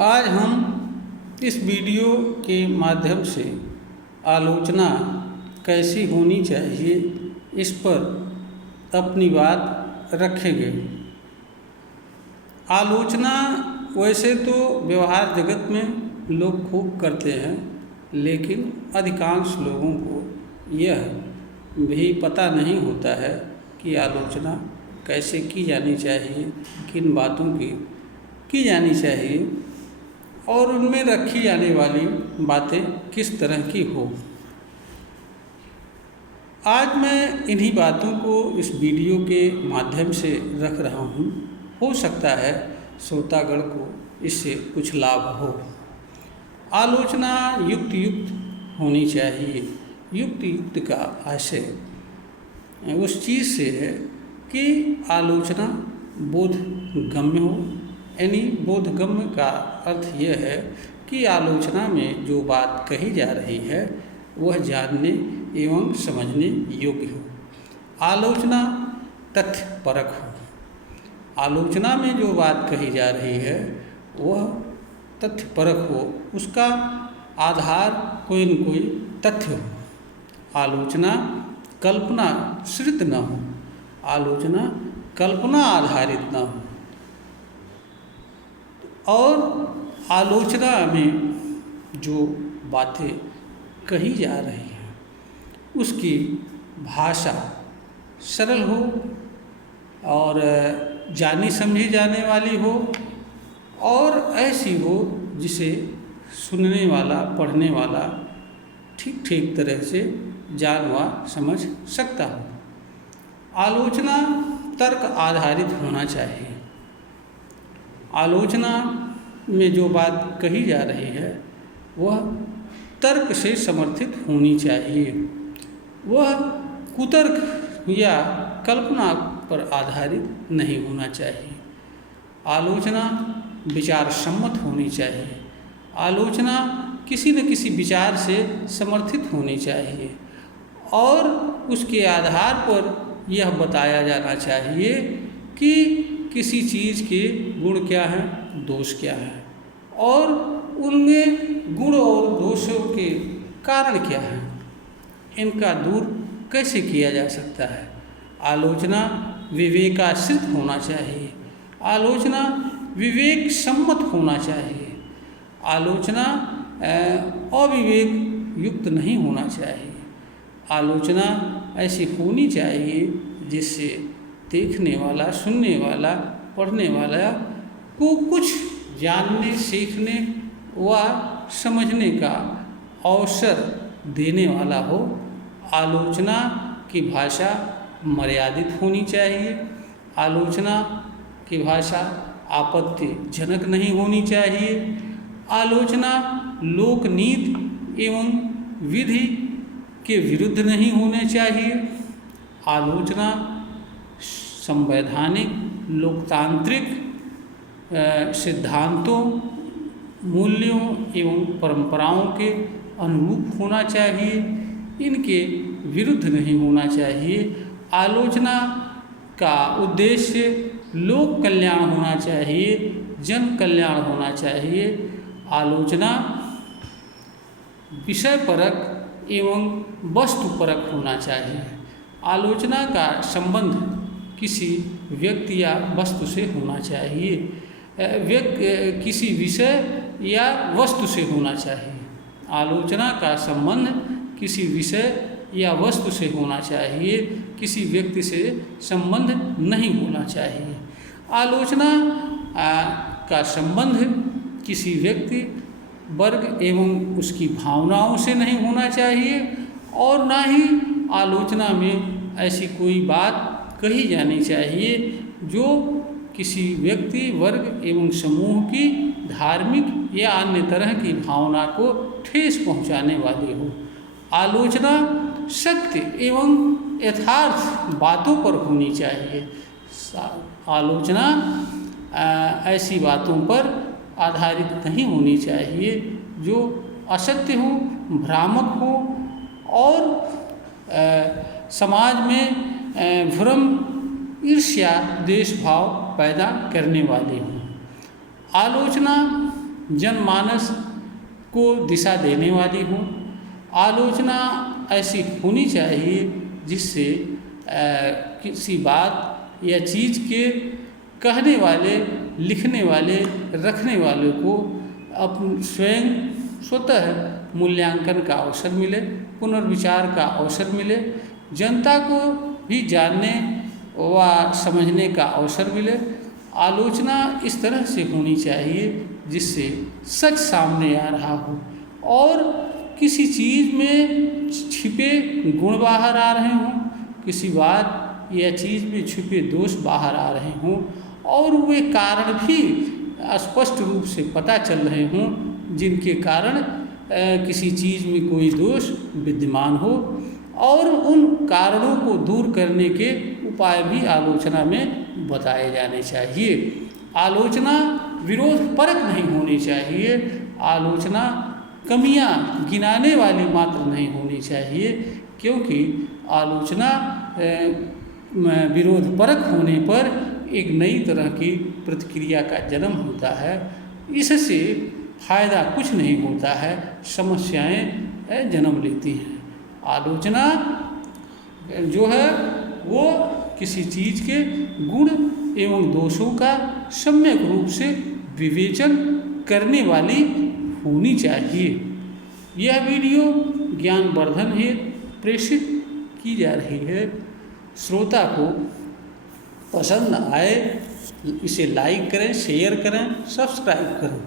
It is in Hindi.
आज हम इस वीडियो के माध्यम से आलोचना कैसी होनी चाहिए इस पर अपनी बात रखेंगे। आलोचना वैसे तो व्यवहार जगत में लोग खूब करते हैं, लेकिन अधिकांश लोगों को यह भी पता नहीं होता है कि आलोचना कैसे की जानी चाहिए, किन बातों की जानी चाहिए और उनमें रखी जाने वाली बातें किस तरह की हो। आज मैं इन्हीं बातों को इस वीडियो के माध्यम से रख रहा हूँ। हो सकता है श्रोतागण को इससे कुछ लाभ हो। आलोचना युक्त होनी चाहिए। युक्त का आशय उस चीज़ से है कि आलोचना बोधगम्य हो, यानी बोधगम्य का अर्थ यह है कि आलोचना में जो बात कही जा रही है वह जानने एवं समझने योग्य हो। आलोचना तथ्यपरक हो। आलोचना में जो बात कही जा रही है वह तथ्यपरक हो, उसका आधार कोई न कोई तथ्य हो। आलोचना कल्पना श्रित न हो, आलोचना कल्पना आधारित न हो। और आलोचना में जो बातें कही जा रही हैं उसकी भाषा सरल हो और जानी समझी जाने वाली हो और ऐसी हो जिसे सुनने वाला, पढ़ने वाला ठीक तरह से जान व समझ सकता हो। आलोचना तर्क आधारित होना चाहिए। आलोचना में जो बात कही जा रही है वह तर्क से समर्थित होनी चाहिए। वह कुतर्क या कल्पना पर आधारित नहीं होना चाहिए। आलोचना विचार सम्मत होनी चाहिए। आलोचना किसी न किसी विचार से समर्थित होनी चाहिए और उसके आधार पर यह बताया जाना चाहिए कि किसी चीज़ के गुण क्या हैं, दोष क्या हैं और उनमें गुण और दोषों के कारण क्या हैं, इनका दूर कैसे किया जा सकता है। आलोचना विवेकाश्रित होना चाहिए। आलोचना विवेक सम्मत होना चाहिए। आलोचना अविवेक युक्त नहीं होना चाहिए। आलोचना ऐसी होनी चाहिए जिससे देखने वाला, सुनने वाला, पढ़ने वाला को कुछ जानने, सीखने व समझने का अवसर देने वाला हो। आलोचना की भाषा मर्यादित होनी चाहिए। आलोचना की भाषा आपत्तिजनक नहीं होनी चाहिए। आलोचना लोकनीति एवं विधि के विरुद्ध नहीं होने चाहिए। आलोचना संवैधानिक, लोकतांत्रिक सिद्धांतों, मूल्यों एवं परंपराओं के अनुरूप होना चाहिए। इनके विरुद्ध नहीं होना चाहिए। आलोचना का उद्देश्य लोक कल्याण होना चाहिए, जन कल्याण होना चाहिए। आलोचना विषयपरक एवं वस्तुपरक होना चाहिए। आलोचना का संबंध किसी व्यक्ति या वस्तु से होना चाहिए, किसी विषय या वस्तु से होना चाहिए। आलोचना का संबंध किसी विषय या वस्तु से होना चाहिए, किसी व्यक्ति से संबंध नहीं होना चाहिए। आलोचना का संबंध किसी व्यक्ति, वर्ग एवं उसकी भावनाओं से नहीं होना चाहिए और ना ही आलोचना में ऐसी कोई बात कही जानी चाहिए जो किसी व्यक्ति, वर्ग एवं समूह की धार्मिक या अन्य तरह की भावना को ठेस पहुंचाने वाली हो। आलोचना सत्य एवं यथार्थ बातों पर होनी चाहिए। आलोचना ऐसी बातों पर आधारित नहीं होनी चाहिए जो असत्य हो, भ्रामक हो और समाज में भ्रम, ईर्ष्या, द्वेष भाव पैदा करने वाली हों। आलोचना जनमानस को दिशा देने वाली हो। आलोचना ऐसी होनी चाहिए जिससे किसी बात या चीज़ के कहने वाले, लिखने वाले, रखने वाले को स्वयं स्वतः मूल्यांकन का अवसर मिले, पुनर्विचार का अवसर मिले, जनता को भी जानने व समझने का अवसर मिले। आलोचना इस तरह से होनी चाहिए जिससे सच सामने आ रहा हो और किसी चीज़ में छिपे गुण बाहर आ रहे हों, किसी बात या चीज़ में छिपे दोष बाहर आ रहे हों और वे कारण भी स्पष्ट रूप से पता चल रहे हों जिनके कारण किसी चीज़ में कोई दोष विद्यमान हो, और उन कारणों को दूर करने के उपाय भी आलोचना में बताए जाने चाहिए। आलोचना विरोध परक नहीं होनी चाहिए, आलोचना कमियां गिनाने वाली मात्र नहीं होनी चाहिए, क्योंकि आलोचना विरोध परक होने पर एक नई तरह की प्रतिक्रिया का जन्म होता है। इससे फायदा कुछ नहीं होता है, समस्याएं जन्म लेती हैं। आलोचना जो है वो किसी चीज़ के गुण एवं दोषों का सम्यक रूप से विवेचन करने वाली होनी चाहिए। यह वीडियो ज्ञानवर्धन हेतु प्रेषित की जा रही है। श्रोता को पसंद आए इसे लाइक करें, शेयर करें, सब्सक्राइब करें।